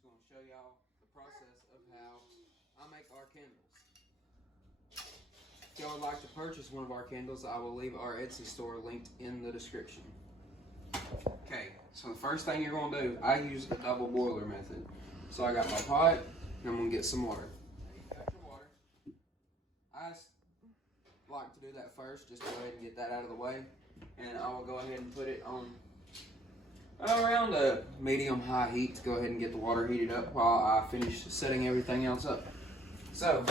just going to show y'all the process of how I make our candles. If y'all would like to purchase one of our candles, I will leave our Etsy store linked in the description. Okay, so the first thing you're going to do, I use the double boiler method. So I got my pot, and I'm going to get some water. Got your water. I like to do that first, just go ahead and get that out of the way. And I will go ahead and put it on around a medium-high heat to go ahead and get the water heated up while I finish setting everything else up. So,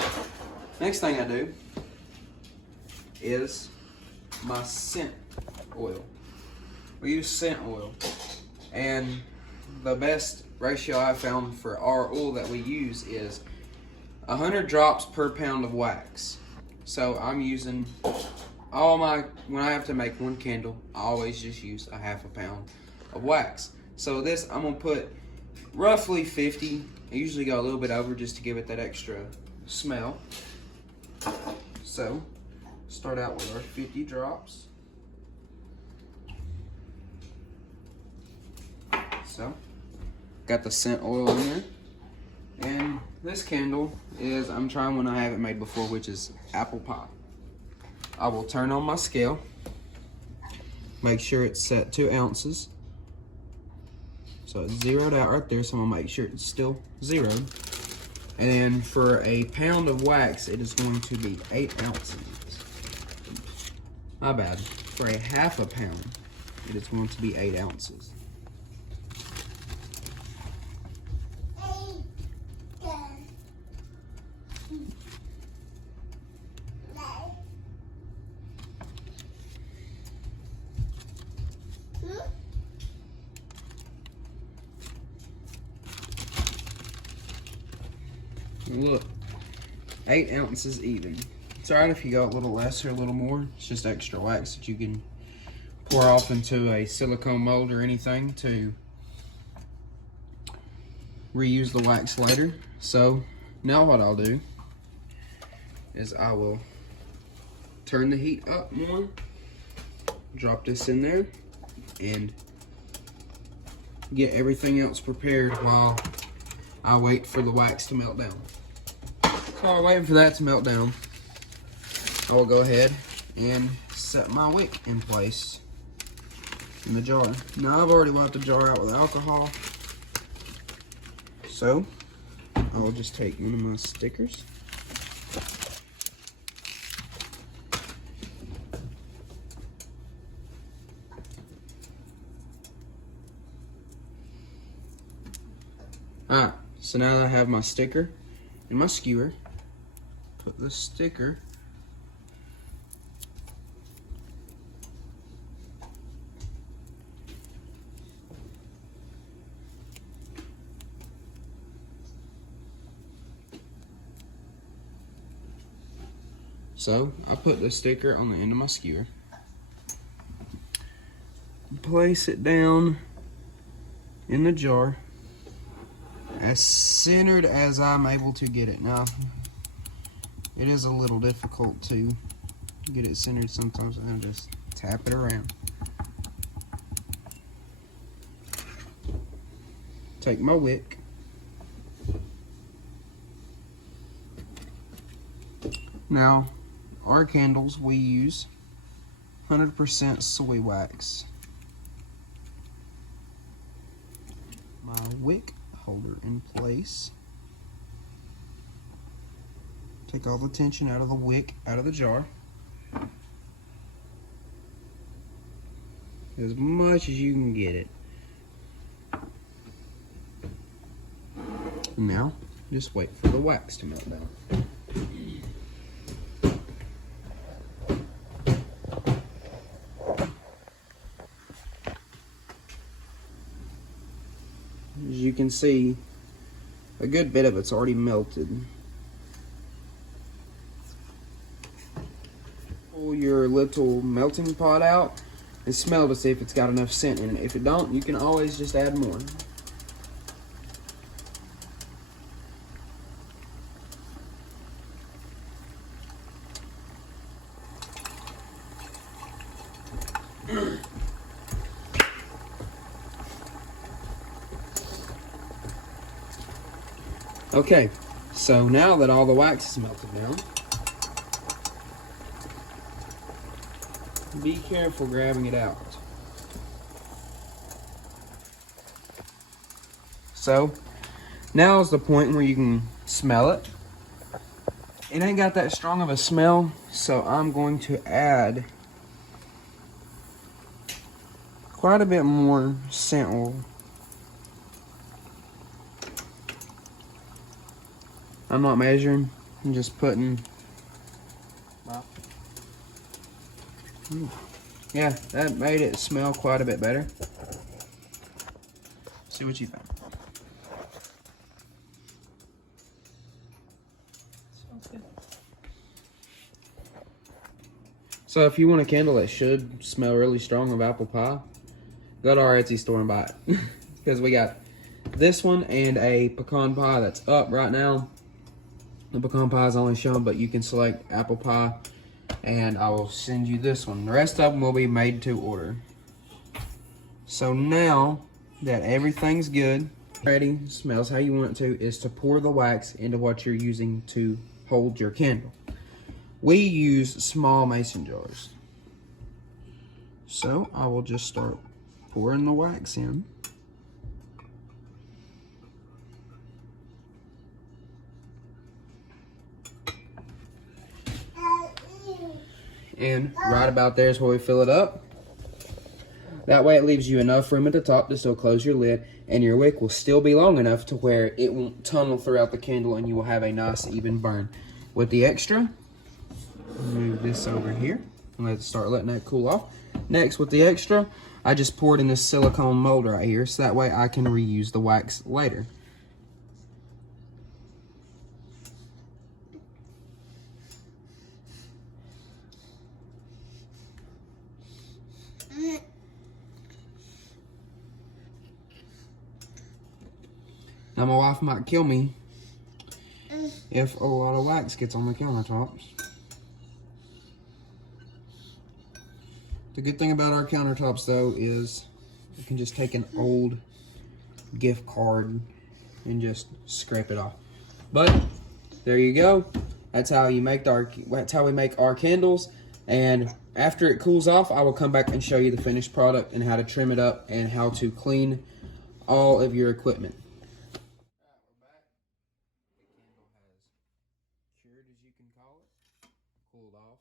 next thing I do is my scent oil. We use scent oil, and the best ratio I've found for our oil that we use is 100 drops per pound of wax. So I'm using when I have to make one candle, I always just use a half a pound of wax. So this, I'm gonna put roughly 50. I usually go a little bit over just to give it that extra smell. So start out with our 50 drops. So got the scent oil in there. And this candle is, I'm trying one I haven't made before, which is apple pie. I will turn on my scale, make sure it's set 2 ounces. So it's zeroed out right there, so I'm gonna make sure it's still zeroed. And then for a pound of wax, it is going to be 8 ounces. My bad. For a half a pound, it is going to be 8 ounces. Look, 8 ounces even. It's alright if you go a little less or a little more. It's just extra wax that you can pour off into a silicone mold or anything to reuse the wax later. So now what I'll do is I will turn the heat up more, drop this in there, and get everything else prepared while I wait for the wax to melt down. So while I'm waiting for that to melt down, I will go ahead and set my wick in place in the jar. Now I've already wiped the jar out with alcohol, so I will just take one of my stickers. Alright, so now that I have my sticker and my skewer, put the sticker So I put the sticker on the end of my skewer, place it down in the jar as centered as I'm able to get it. Now, it is a little difficult to get it centered sometimes. I'm gonna just tap it around. Take my wick. Now, our candles, we use 100% soy wax. My wick holder in place. Take all the tension out of the wick, out of the jar. As much as you can get it. And now, just wait for the wax to melt down. As you can see, a good bit of it's already melted. Pull your little melting pot out and smell to see if it's got enough scent in it. If it don't, you can always just add more. Okay, so now that all the wax is melted down, be careful grabbing it out. So now is the point where you can smell it. It ain't got that strong of a smell, so I'm going to add quite a bit more scent oil. I'm not measuring, I'm just putting. Yeah, that made it smell quite a bit better. See what you think. Sounds good. So if you want a candle that should smell really strong of apple pie, go to our Etsy store and buy it. Because we got this one and a pecan pie that's up right now. The pecan pie is only shown, but you can select apple pie, and I will send you this one. The rest of them will be made to order. So now that everything's good, ready, smells how you want it to, is to pour the wax into what you're using to hold your candle. We use small mason jars. So I will just start pouring the wax in. And right about there is where we fill it up. That way it leaves you enough room at the top to still close your lid, and your wick will still be long enough to where it won't tunnel throughout the candle and you will have a nice even burn. With the extra, move this over here and let's start letting that cool off. Next, with the extra, I just poured in this silicone mold right here, so that way I can reuse the wax later. Now my wife might kill me if a lot of wax gets on the countertops. The good thing about our countertops though is you can just take an old gift card and just scrape it off. But there you go. That's how we make our candles. And after it cools off, I will come back and show you the finished product and how to trim it up and how to clean all of your equipment. As you can call it, cooled off.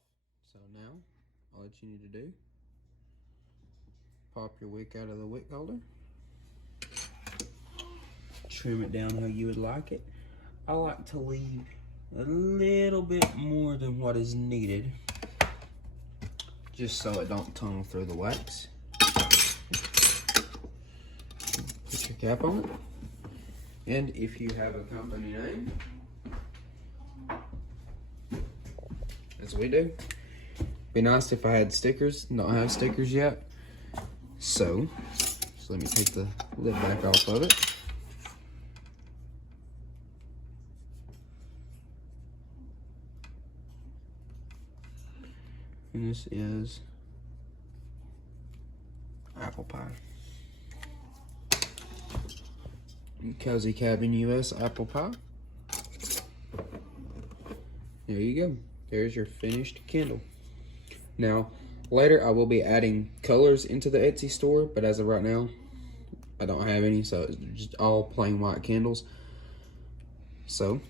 So now all that you need to do, pop your wick out of the wick holder, trim it down how you would like it. I like to leave a little bit more than what is needed, just so it don't tunnel through the wax. Put your cap on it, and if you have a company name, as we do. Be nice if I had stickers. Don't have stickers yet. So let me take the lid back off of it. And this is apple pie. Cozy Cabin US apple pie. There you go. There's your finished candle. Now, later I will be adding colors into the Etsy store, but as of right now, I don't have any, so it's just all plain white candles. So,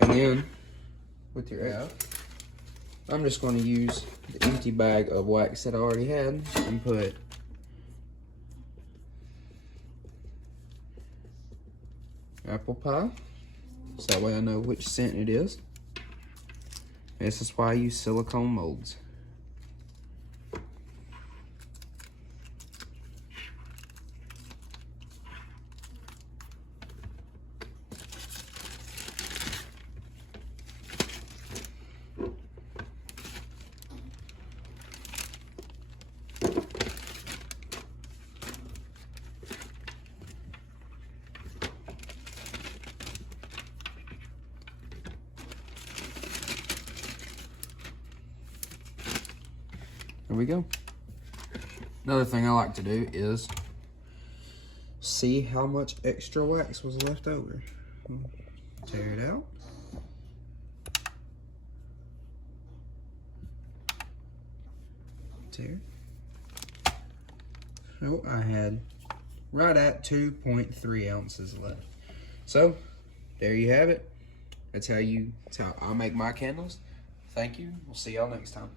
and then, with your app, I'm just going to use the empty bag of wax that I already had and put apple pie, so that way I know which scent it is. This is why I use silicone molds. There we go. Another thing I like to do is see how much extra wax was left over. Tear it out. Tear. So I had right at 2.3 ounces left. So there you have it. That's how I make my candles. Thank you. We'll see y'all next time.